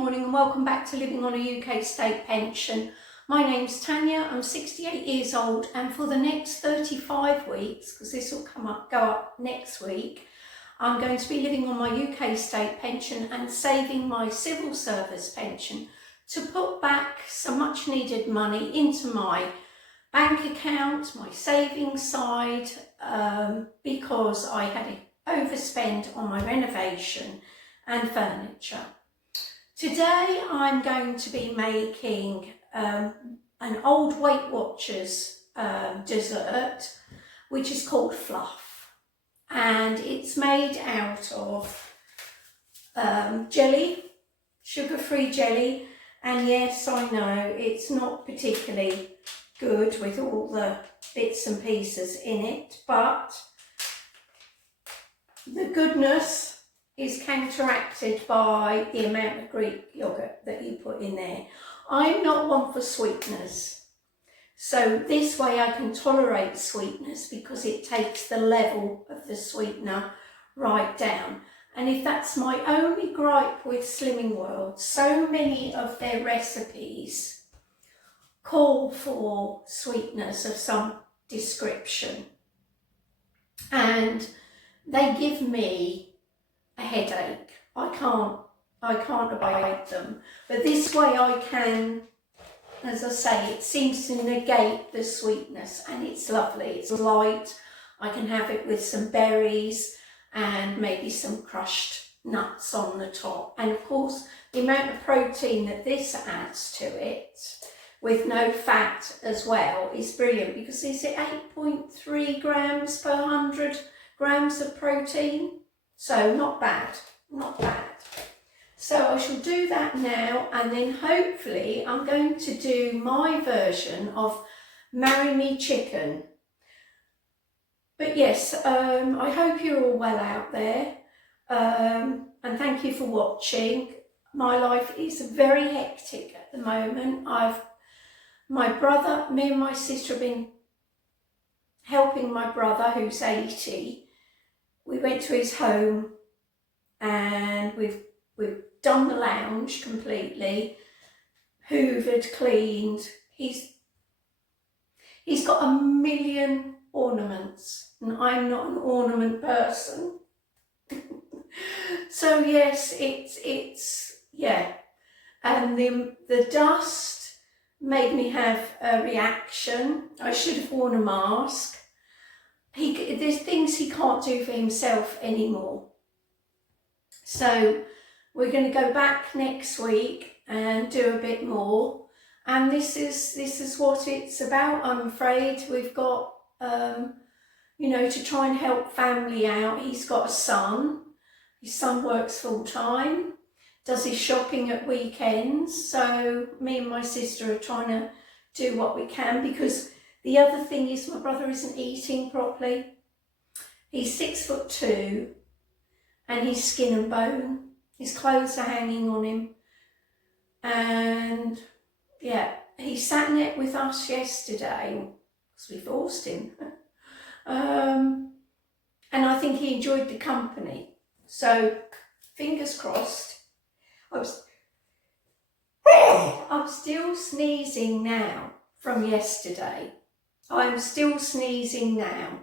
morning and welcome back to Living on a UK State Pension. My name's Tania, I'm 68 years old, and for the next 35 weeks, because this will go up next week, I'm going to be living on my UK State Pension and saving my civil service pension to put back some much needed money into my bank account, my savings side, because I had overspent on my renovation and furniture. Today I'm going to be making an old Weight Watchers dessert, which is called fluff, and it's made out of jelly, sugar-free jelly, and yes, I know it's not particularly good with all the bits and pieces in it, but the goodness is counteracted by the amount of Greek yogurt that you put in there. I'm not one for sweeteners, so this way I can tolerate sweetness because it takes the level of the sweetener right down. And if that's my only gripe with Slimming World, so many of their recipes call for sweetness of some description, and they give me a headache. I can't abide them. But this way I can, as I say, it seems to negate the sweetness, and it's lovely. It's light. I can have it with some berries and maybe some crushed nuts on the top. And of course, the amount of protein that this adds to it, with no fat as well, is brilliant, because is it 8.3 grams per 100 grams of protein? So not bad, not bad. So I shall do that now, and then hopefully I'm going to do my version of Marry Me Chicken. But yes, I hope you're all well out there, and thank you for watching. My life is very hectic at the moment. Me and my sister have been helping my brother, who's 80. We went to his home and we've done the lounge completely, hoovered, cleaned. He's got a million ornaments, and I'm not an ornament person. So yes, it's yeah. And the dust made me have a reaction. I should have worn a mask. There's things he can't do for himself anymore. So we're going to go back next week and do a bit more. And this is what it's about, I'm afraid. We've got, to try and help family out. He's got a son. His son works full time, does his shopping at weekends. So me and my sister are trying to do what we can, because the other thing is my brother isn't eating properly. He's 6'2", and he's skin and bone. His clothes are hanging on him. And yeah, he sat in it with us yesterday, because we forced him. And I think he enjoyed the company. So fingers crossed. I'm still sneezing now from yesterday. I'm still sneezing now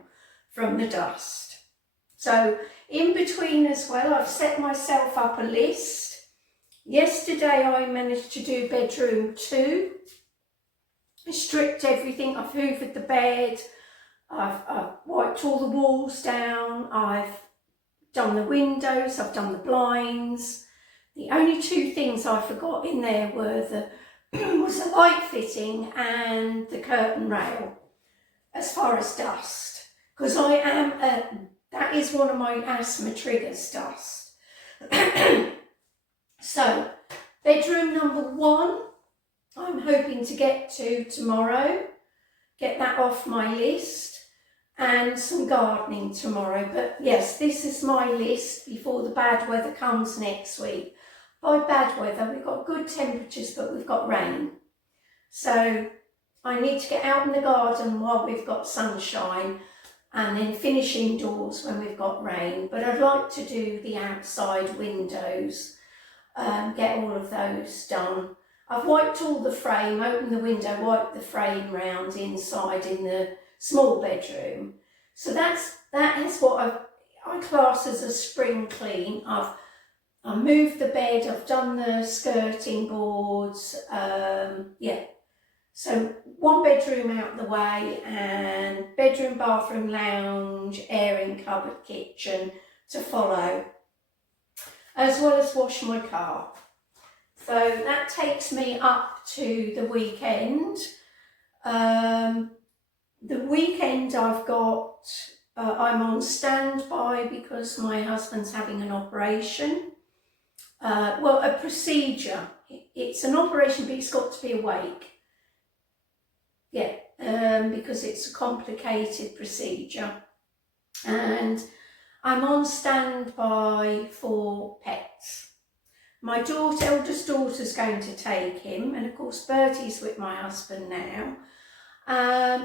from the dust. So in between as well, I've set myself up a list. Yesterday I managed to do bedroom 2. I stripped everything. I've hoovered the bed. I've wiped all the walls down. I've done the windows. I've done the blinds. The only 2 things I forgot in there were was the light fitting and the curtain rail, as far as dust, because that is one of my asthma triggers, dust. So bedroom number 1 I'm hoping to get to tomorrow, get that off my list, and some gardening tomorrow. But yes, this is my list before the bad weather comes next week. By bad weather, we've got good temperatures, but we've got rain. So I need to get out in the garden while we've got sunshine, and then finish indoors when we've got rain. But I'd like to do the outside windows, get all of those done. I've wiped all the frame, opened the window, wiped the frame round inside in the small bedroom. So that is what I class as a spring clean. I've moved the bed, I've done the skirting boards, yeah. So one bedroom out the way, and bedroom, bathroom, lounge, airing cupboard, kitchen to follow, as well as wash my car. So that takes me up to the weekend. The weekend I've got, I'm on standby because my husband's having an operation. Well, a procedure. It's an operation, but he's got to be awake. Yeah, because it's a complicated procedure. And I'm on standby for pets. My eldest daughter's going to take him, and of course Bertie's with my husband now.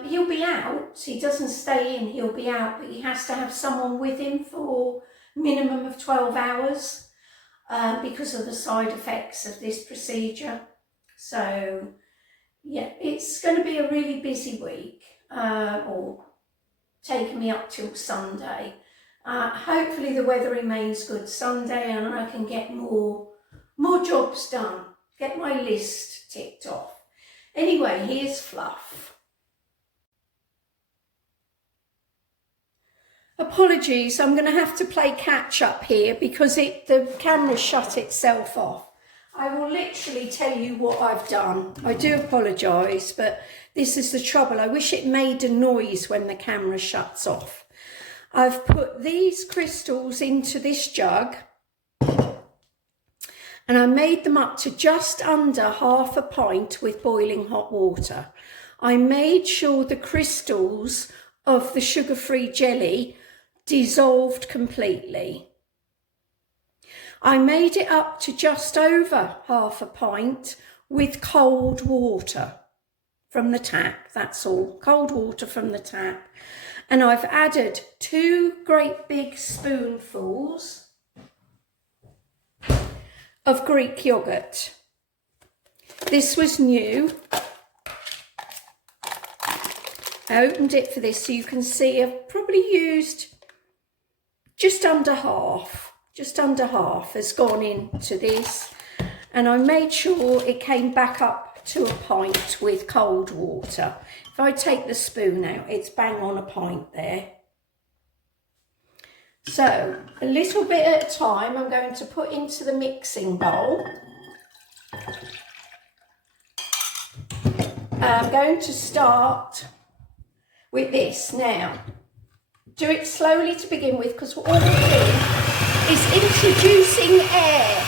He'll be out, he doesn't stay in, he'll be out, but he has to have someone with him for a minimum of 12 hours because of the side effects of this procedure. So yeah, it's going to be a really busy week, or taking me up till Sunday. Hopefully the weather remains good Sunday and I can get more jobs done, get my list ticked off. Anyway, here's Fluff. Apologies, I'm going to have to play catch up here because the camera shut itself off. I will literally tell you what I've done. I do apologise, but this is the trouble. I wish it made a noise when the camera shuts off. I've put these crystals into this jug and I made them up to just under half a pint with boiling hot water. I made sure the crystals of the sugar-free jelly dissolved completely. I made it up to just over half a pint with cold water from the tap, that's all, cold water from the tap. And I've added 2 great big spoonfuls of Greek yoghurt. This was new. I opened it for this so you can see I've probably used just under half has gone into this, and I made sure it came back up to a pint with cold water. If I take the spoon out, it's bang on a pint there. So a little bit at a time I'm going to put into the mixing bowl. I'm going to start with this now. Do it slowly to begin with, because what we're doing is introducing air.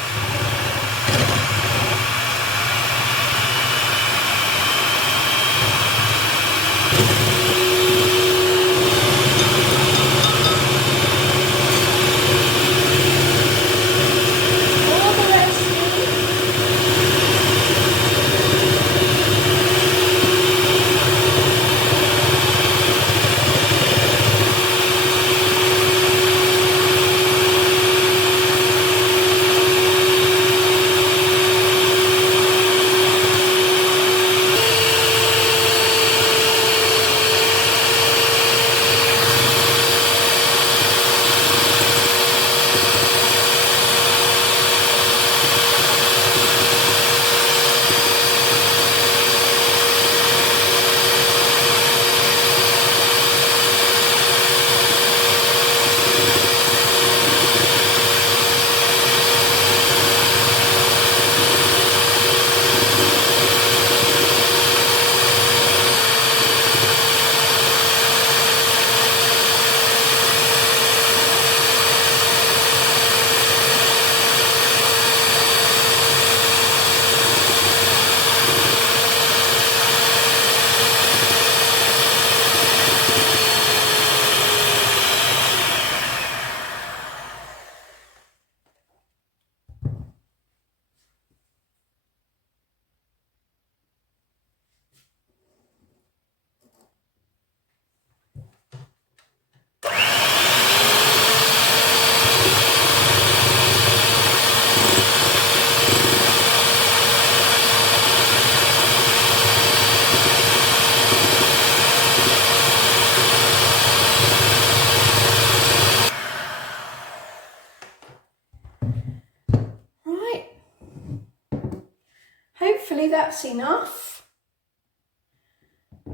Hopefully that's enough.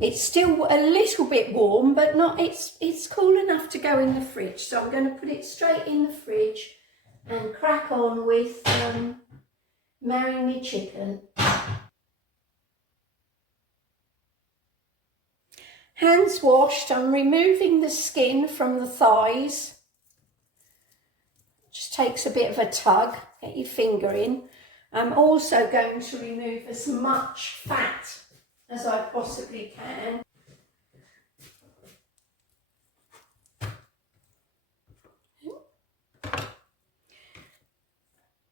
It's still a little bit warm, but not, it's cool enough to go in the fridge. So I'm going to put it straight in the fridge and crack on with marrying me chicken. Hands washed, I'm removing the skin from the thighs. Just takes a bit of a tug, get your finger in. I'm also going to remove as much fat as I possibly can.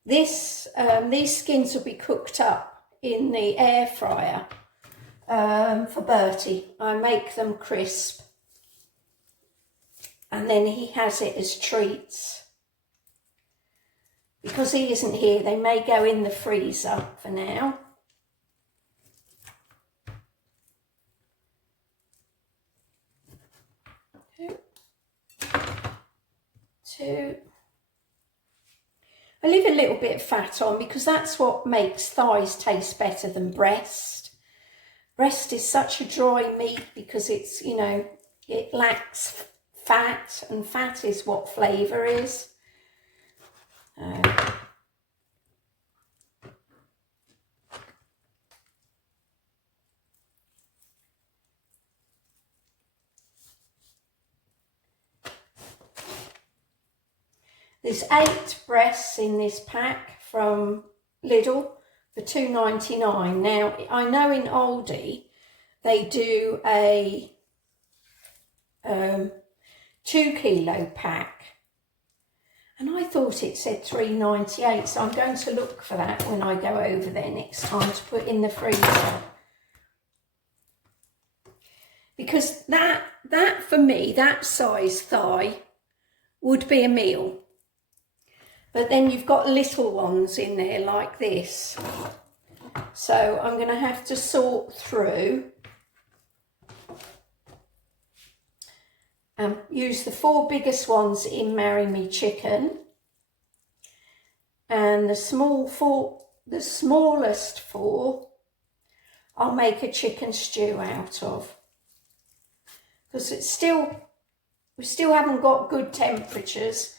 These skins will be cooked up in the air fryer for Bertie. I make them crisp and then he has it as treats. Because he isn't here, they may go in the freezer for now. Two. I leave a little bit of fat on because that's what makes thighs taste better than breast. Breast is such a dry meat because it's, you know, it lacks fat, and fat is what flavour is. There's 8 breasts in this pack from Lidl for £2.99. Now, I know in Aldi they do a 2 kilo pack, and I thought it said £3.98, so I'm going to look for that when I go over there next time to put in the freezer. Because that for me, that size thigh would be a meal. But then you've got little ones in there like this. So I'm going to have to sort through and use the 4 biggest ones in Marry Me Chicken. And the smallest 4 I'll make a chicken stew out of. Because we still haven't got good temperatures.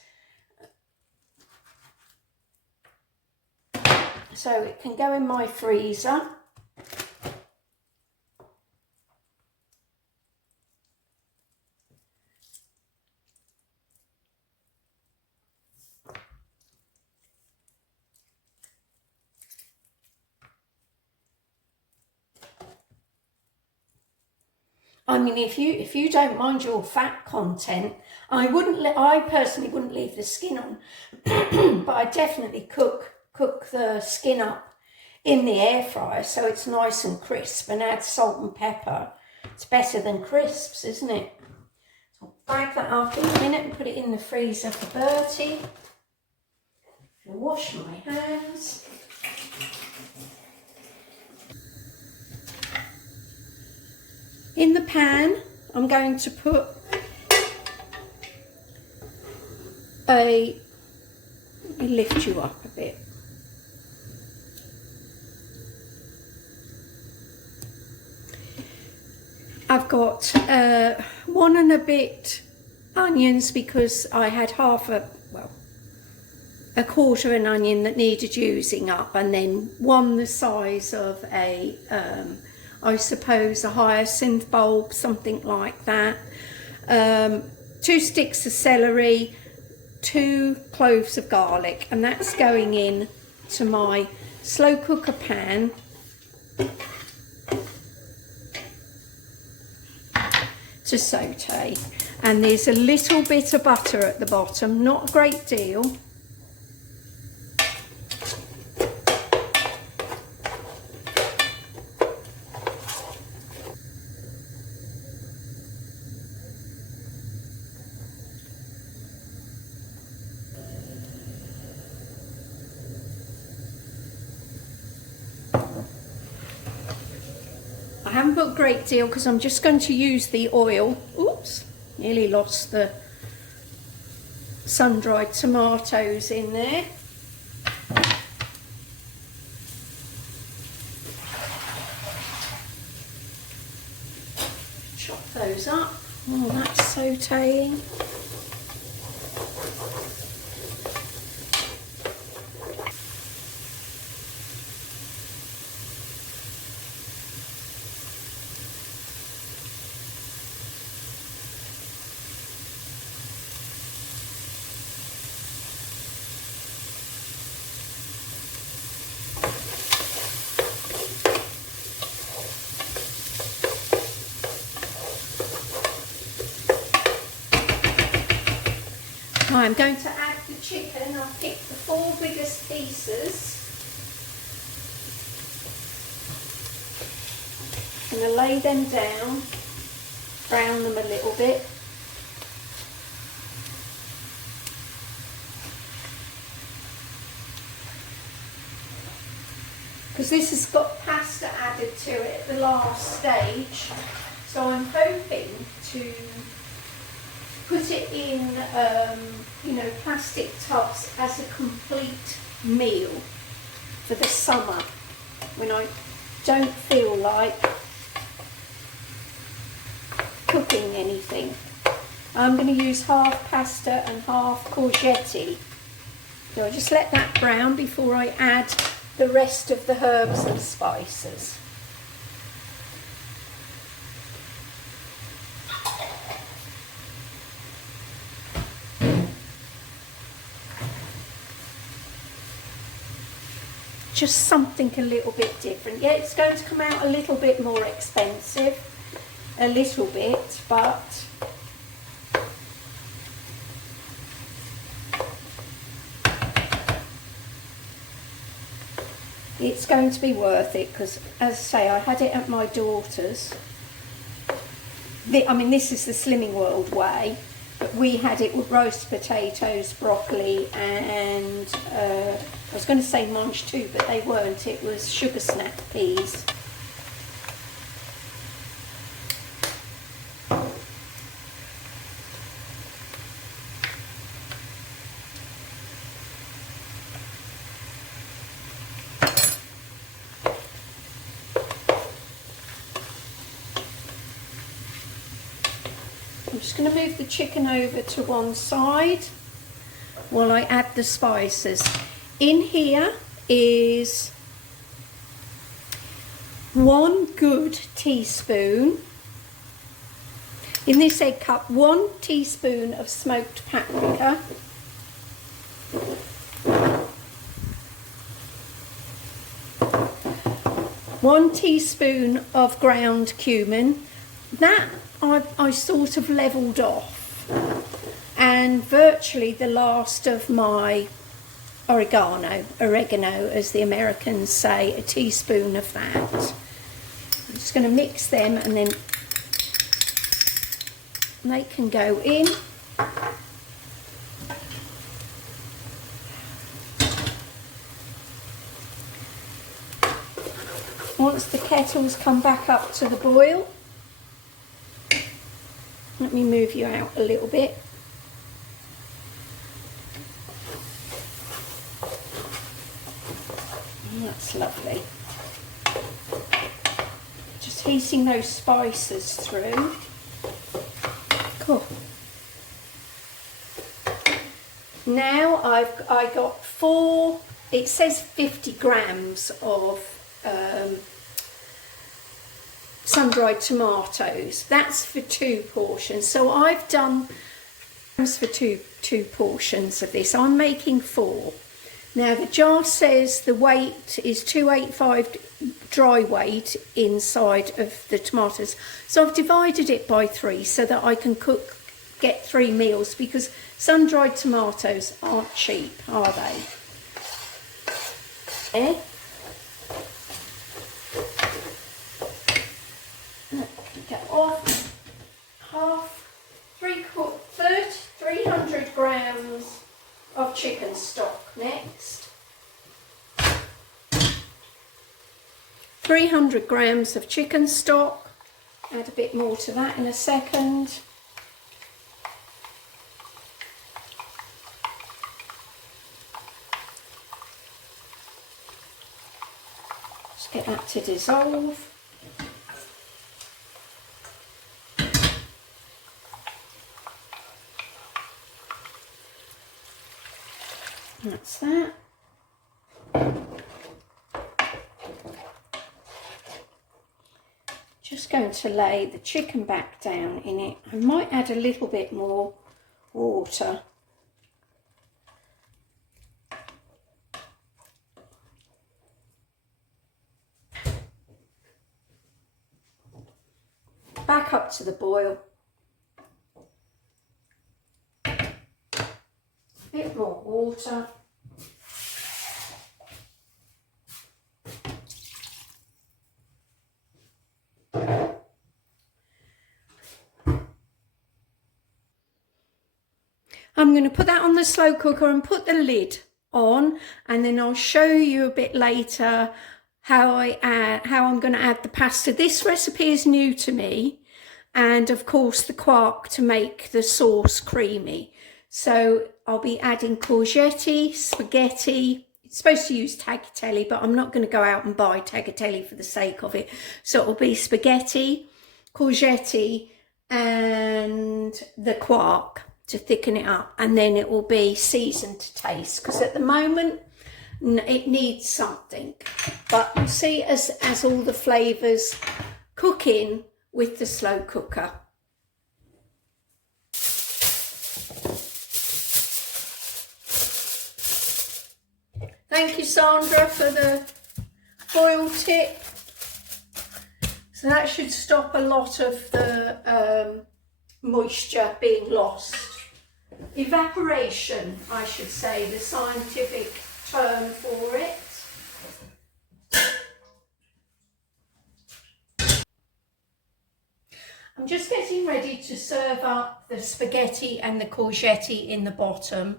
So it can go in my freezer. I mean, if you don't mind your fat content, I personally wouldn't leave the skin on, but I definitely cook the skin up in the air fryer so it's nice and crisp, and add salt and pepper. It's better than crisps, isn't it? So I'll bag that up in a minute and put it in the freezer for Bertie. I'll wash my hands. In the pan, I'm going to put let me lift you up a bit. I've got 1 and a bit onions because I had a quarter of an onion that needed using up, and then 1 the size of a I suppose a hyacinth bulb, something like that. 2 sticks of celery, 2 cloves of garlic, and that's going in to my slow cooker pan. To saute, and there's a little bit of butter at the bottom, not a great deal. I haven't put a great deal because I'm just going to use the oil. Oops, nearly lost the sun-dried tomatoes in there. those up. Oh, that's sautéing. I'm going to add the chicken. I've picked the 4 biggest pieces. I'm going to lay them down, brown them a little bit. Because this has got pasta added to it at the last stage. So I'm hoping to put it in, you know, plastic tubs as a complete meal for the summer when I don't feel like cooking anything. I'm going to use half pasta and half courgette. So I'll just let that brown before I add the rest of the herbs and spices. Just something a little bit different. Yeah, it's going to come out a little bit more expensive, a little bit, but it's going to be worth it because, as I say, I had it at my daughter's. I mean, this is the Slimming World way, but we had it with roast potatoes, broccoli, and I was going to say mange too, but they weren't. It was sugar snap peas. I'm just going to move the chicken over to one side while I add the spices. In here is 1 good teaspoon, in this egg cup, 1 teaspoon of smoked paprika, 1 teaspoon of ground cumin. That I sort of levelled off, and virtually the last of my oregano as the Americans say, a teaspoon of that. I'm just going to mix them and then they can go in. Once the kettle's come back up to the boil, let me move you out a little bit. That's lovely. Just heating those spices through. Cool. Now I got 4, it says 50 grams of sun-dried tomatoes. That's for 2 portions. So I've done for two portions of this. I'm making 4. Now the jar says the weight is 285 dry weight inside of the tomatoes. So I've divided it by 3 so that I can get 3 meals, because sun-dried tomatoes aren't cheap, are they? Yeah. Get off half, 300 grams of chicken stock next. 300 grams of chicken stock. Add a bit more to that in a second. Just get that to dissolve. just going to lay the chicken back down in it. I might add a little bit more water. Back up to the boil. Bit more water. I'm going to put that on the slow cooker and put the lid on, and then I'll show you a bit later how I'm going to add the pasta. This recipe is new to me, and of course the quark to make the sauce creamy. So I'll be adding courgette, spaghetti. It's supposed to use tagliatelle, but I'm not going to go out and buy tagliatelle for the sake of it. So it'll be spaghetti, courgette, and the quark to thicken it up, and then it will be seasoned to taste, because at the moment it needs something, but you'll see as all the flavours cook in with the slow cooker. Thank you, Sandra, for the foil tip. So that should stop a lot of the moisture being lost. Evaporation, I should say, the scientific term for it. I'm just getting ready to serve up the spaghetti and the courgette in the bottom,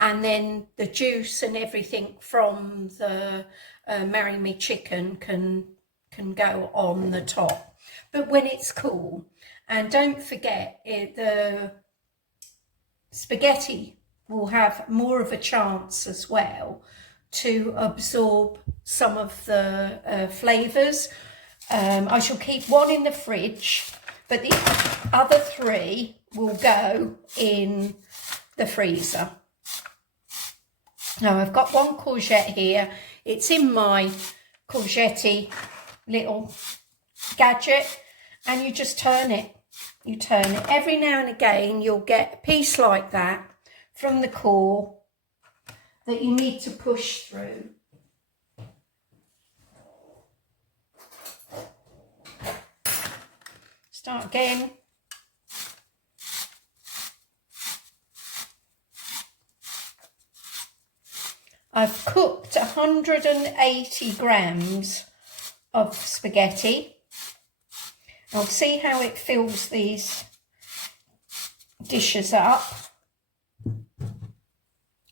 and then the juice and everything from the marry me chicken can go on the top, but when it's cool. And don't forget, the spaghetti will have more of a chance as well to absorb some of the flavours. I shall keep one in the fridge, but the other three will go in the freezer. Now I've got one courgette here. It's in my courgette little gadget, and you just turn it. You turn it. Every now and again you'll get a piece like that from the core that you need to push through. Start again. I've cooked 180 grams of spaghetti. I'll see how it fills these dishes up.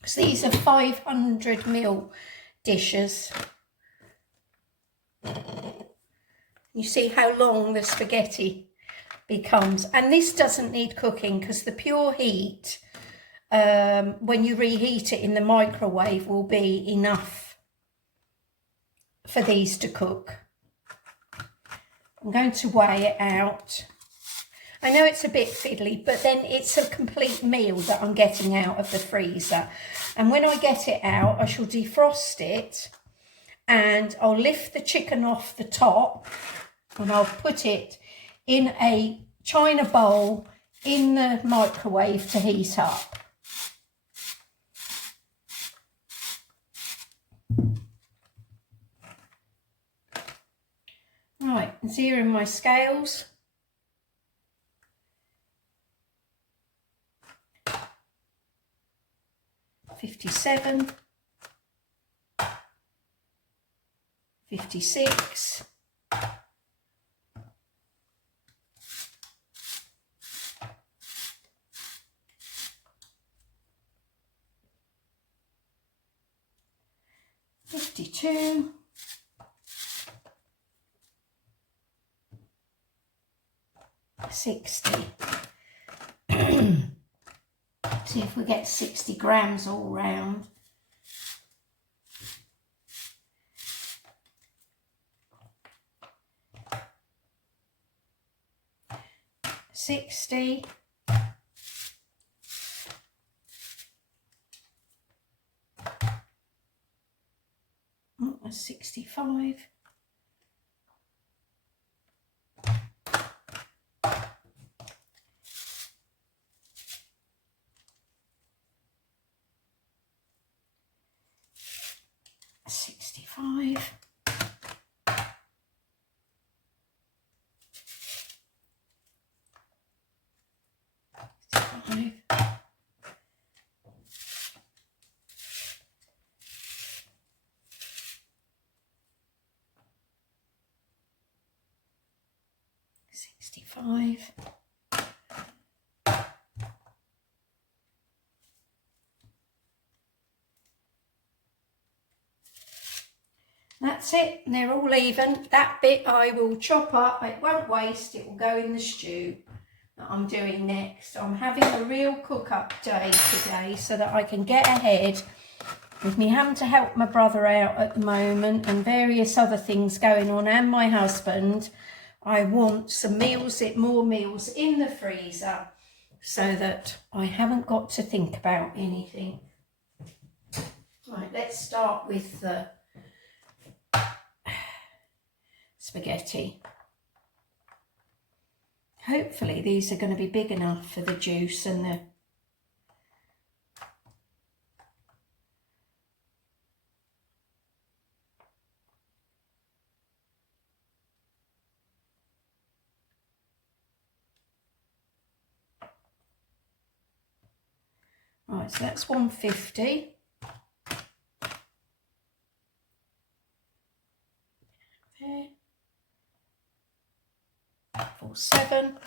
So these are 500ml dishes. You see how long the spaghetti becomes. And this doesn't need cooking, because the pure heat, when you reheat it in the microwave, will be enough for these to cook. I'm going to weigh it out. I know it's a bit fiddly, but then it's a complete meal that I'm getting out of the freezer. And when I get it out, I shall defrost it, and I'll lift the chicken off the top, and I'll put it in a china bowl in the microwave to heat up. Right, and here are my scales. $57, $56, $52, $60. See if we get 60 grams all round. $60. Oh, that's $65. 65. That's it, and they're all even. That bit I will chop up, it won't waste, it will go in the stew that I'm doing next. I'm having a real cook-up day today so that I can get ahead with me having to help my brother out at the moment and various other things going on, and my husband. I want some meals, more meals in the freezer so that I haven't got to think about anything. Right, let's start with the spaghetti. Hopefully these are going to be big enough for the juice and the right, so that's 150. There. 47.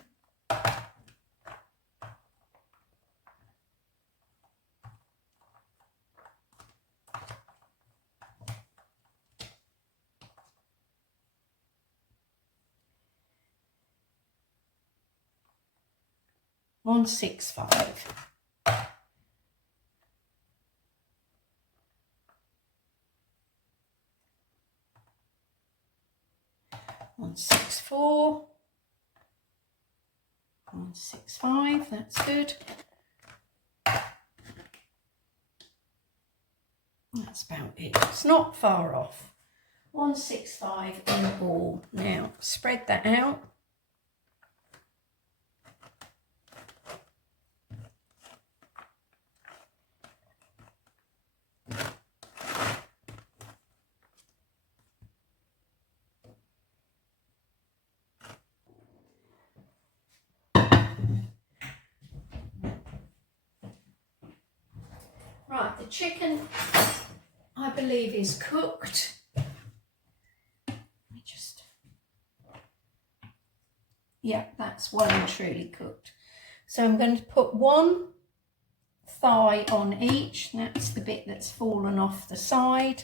One 65. 164. 165, that's good. That's about it. It's not far off. 165 in all. Now spread that out. Right, the chicken I believe is cooked. Yeah, that's well and truly cooked. So I'm going to put one thigh on each. That's the bit that's fallen off the side.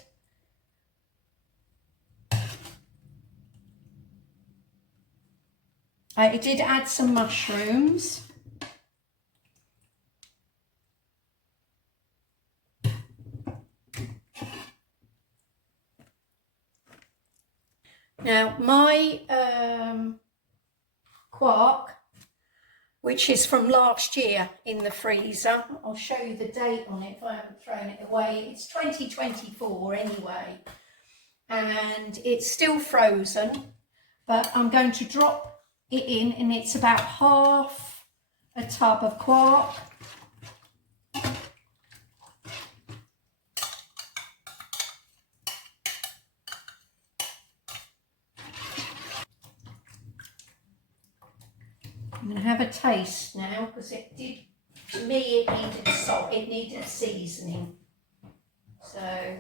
I did add some mushrooms. Now my quark, which is from last year in the freezer, I'll show you the date on it if I haven't thrown it away. It's 2024 anyway, and it's still frozen, but I'm going to drop it in, and it's about half a tub of quark. I'm going to have a taste now, because it did, to me, it needed salt, it needed seasoning. So, a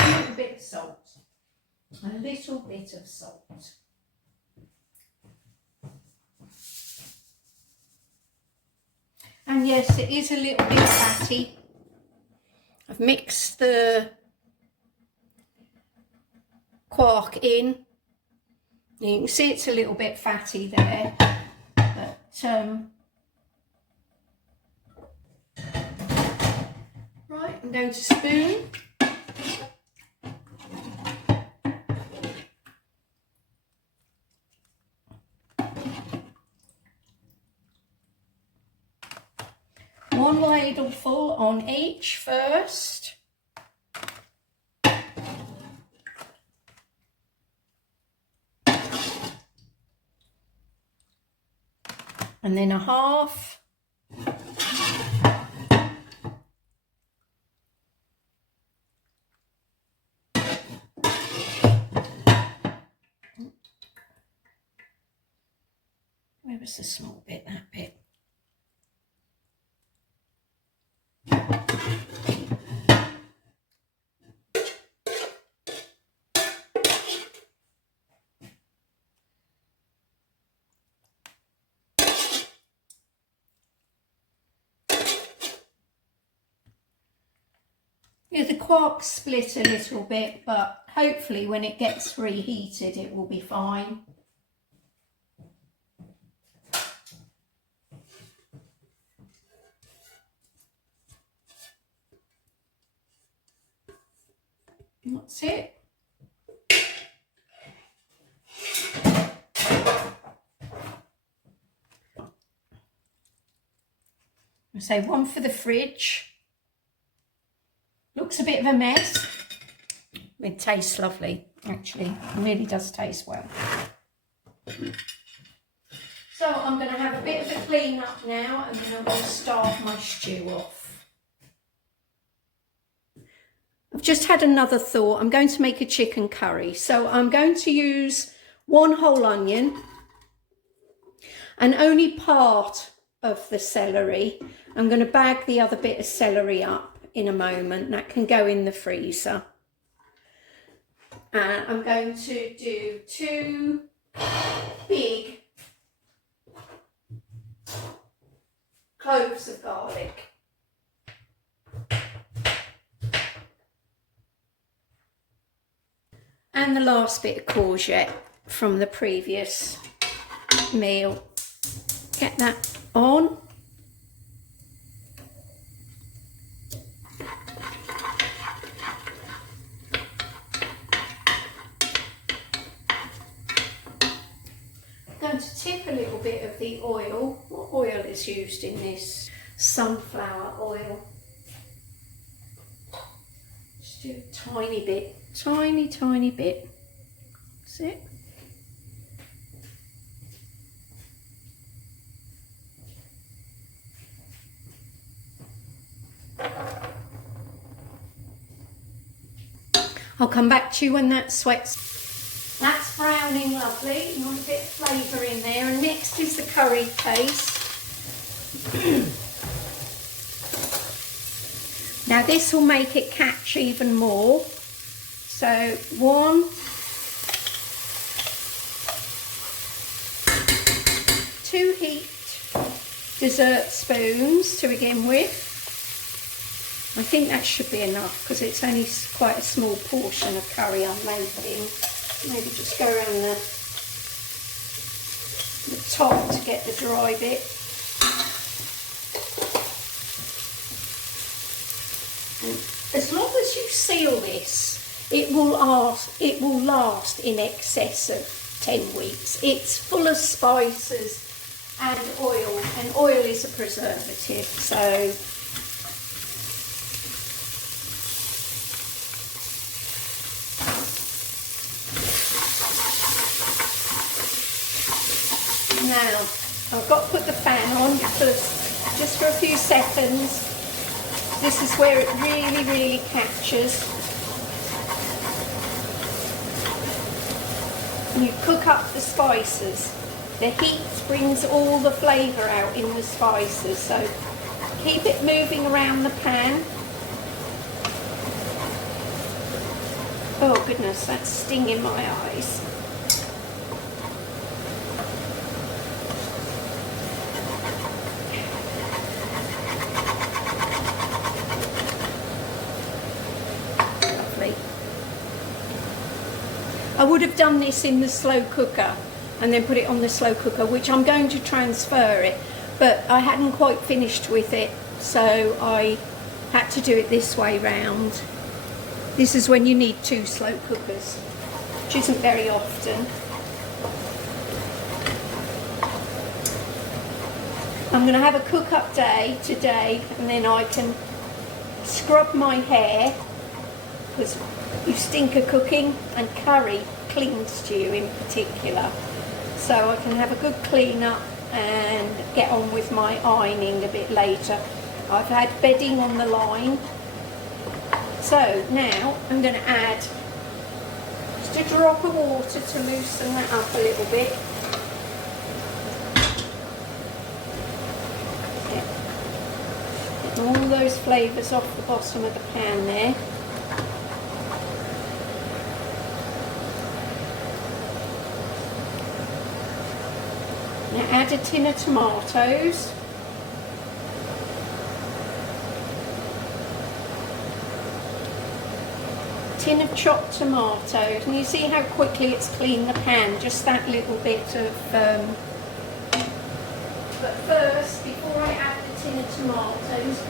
little bit of salt, a little bit of salt. And yes, it is a little bit fatty. I've mixed the quark in. You can see it's a little bit fatty there, but right, I'm going to spoon. One ladleful on each first. And then a half. ever so small bit, that bit. Yeah, the quark split a little bit, but hopefully when it gets reheated it will be fine. And that's it. I say one for the fridge. Looks a bit of a mess. It tastes lovely, actually. It really does taste well. So I'm going to have a bit of a clean up now, and then I'm going to start my stew off. I've just had another thought. I'm going to make a chicken curry. So I'm going to use 1 whole onion and only part of the celery. I'm going to bag the other bit of celery up in a moment. That can go in the freezer. And I'm going to do 2 big cloves of garlic. And the last bit of courgette from the previous meal. Get that on. I'm going to tip a little bit of the oil. What oil is used in this? Sunflower oil. Just do a tiny bit, tiny bit. That's it. I'll come back to you when that sweats. That's browning lovely. You want a bit of flavour in there. And next is the curry paste. Now this will make it catch even more. So 1, 2 heaped dessert spoons to begin with. I think that should be enough because it's only quite a small portion of curry I'm making. Maybe just go around the top to get the dry bit. And as long as you seal this, it will last in excess of 10 weeks. It's full of spices and oil is a preservative, so now I've got to put the fan on because just for a few seconds, this is where it really catches. You cook up the spices. The heat brings all the flavour out in the spices, so keep it moving around the pan. Oh goodness, that's stinging my eyes. I would have done this in the slow cooker and then put it on the slow cooker, which I'm going to transfer it, but I hadn't quite finished with it, so I had to do it this way round. This is when you need 2 slow cookers, which isn't very often. I'm going to have a cook-up day today, and then I can scrub my hair, because you stink of cooking and curry clings to you in particular. So I can have a good clean up and get on with my ironing a bit later. I've had bedding on the line. So now I'm going to add just a drop of water to loosen that up a little bit. those flavours off the bottom of the pan there. Now add a tin of tomatoes. Tin of chopped tomatoes, and you see how quickly it's cleaned the pan, just that little bit of but first, before I add the tin of tomatoes,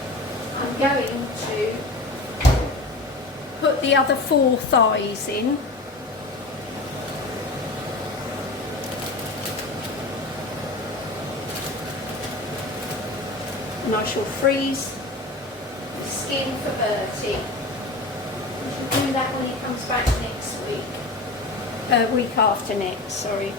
I'm going to put the other 4 thighs in. And I shall freeze the skin for Bertie. We shall do that when he comes back next week. Week after next, sorry.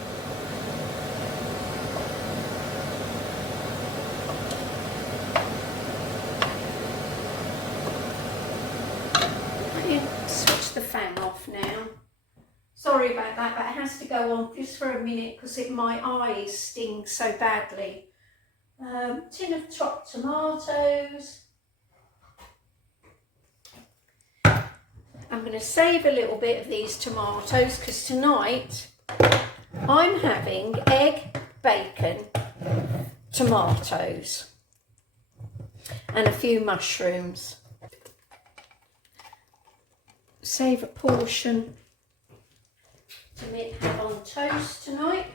Switch the fan off now. Sorry about that, but it has to go on just for a minute because my eyes sting so badly. Tin of chopped tomatoes. I'm going to save a little bit of these tomatoes because tonight I'm having egg, bacon, tomatoes and a few mushrooms. Save a portion to have on toast tonight.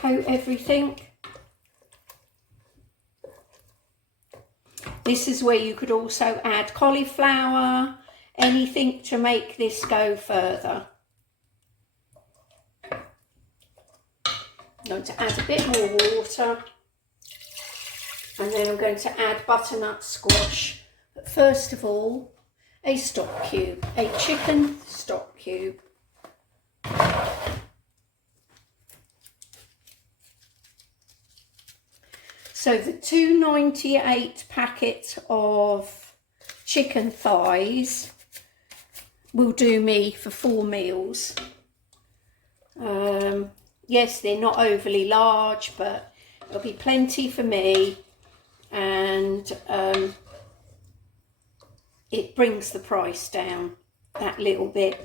Coat everything. This is where you could also add cauliflower, anything to make this go further. I'm going to add a bit more water and then I'm going to add butternut squash. But first of all, a stock cube, a chicken stock cube. So the $2.98 packet of chicken thighs will do me for 4 meals. Yes, they're not overly large, but there'll be plenty for me, and it brings the price down that little bit.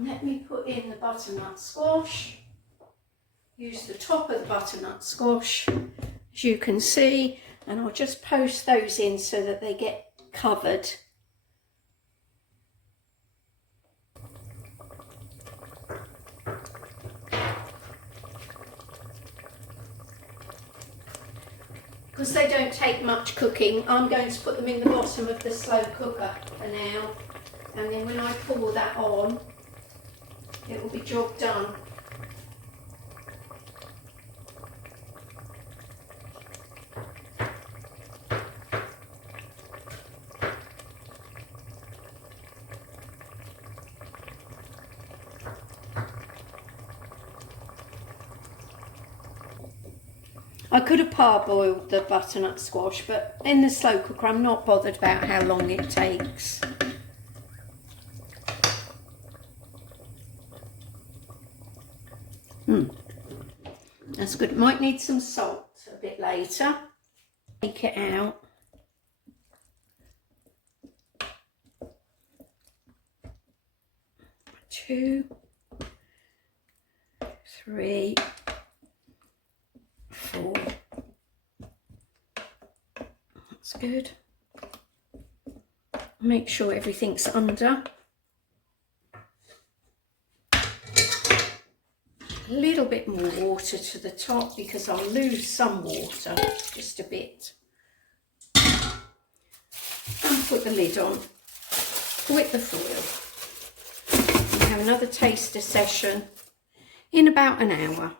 Let me put in the butternut squash. Use the top of the butternut squash, as you can see, and I'll just post those in so that they get covered. Because they don't take much cooking, I'm going to put them in the bottom of the slow cooker for now, and then when I pour that on, it will be job done. I could have parboiled the butternut squash, but in the slow cooker I'm not bothered about how long it takes. That's good. Might need some salt a bit later. Take it out. Two, three, four. That's good. Make sure everything's under. A little bit more water to the top because I'll lose some water, just a bit. And put the lid on with the foil. And have another taster session in about an hour.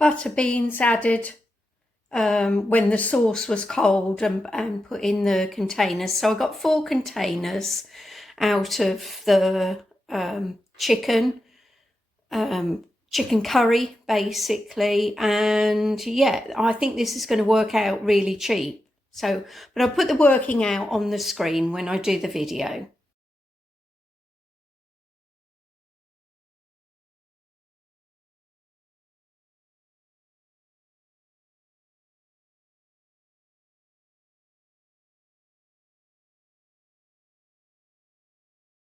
Butter beans added when the sauce was cold and put in the containers. So I got 4 containers out of the chicken, chicken curry basically, and yeah, I think this is going to work out really cheap. So, but I'll put the working out on the screen when I do the video.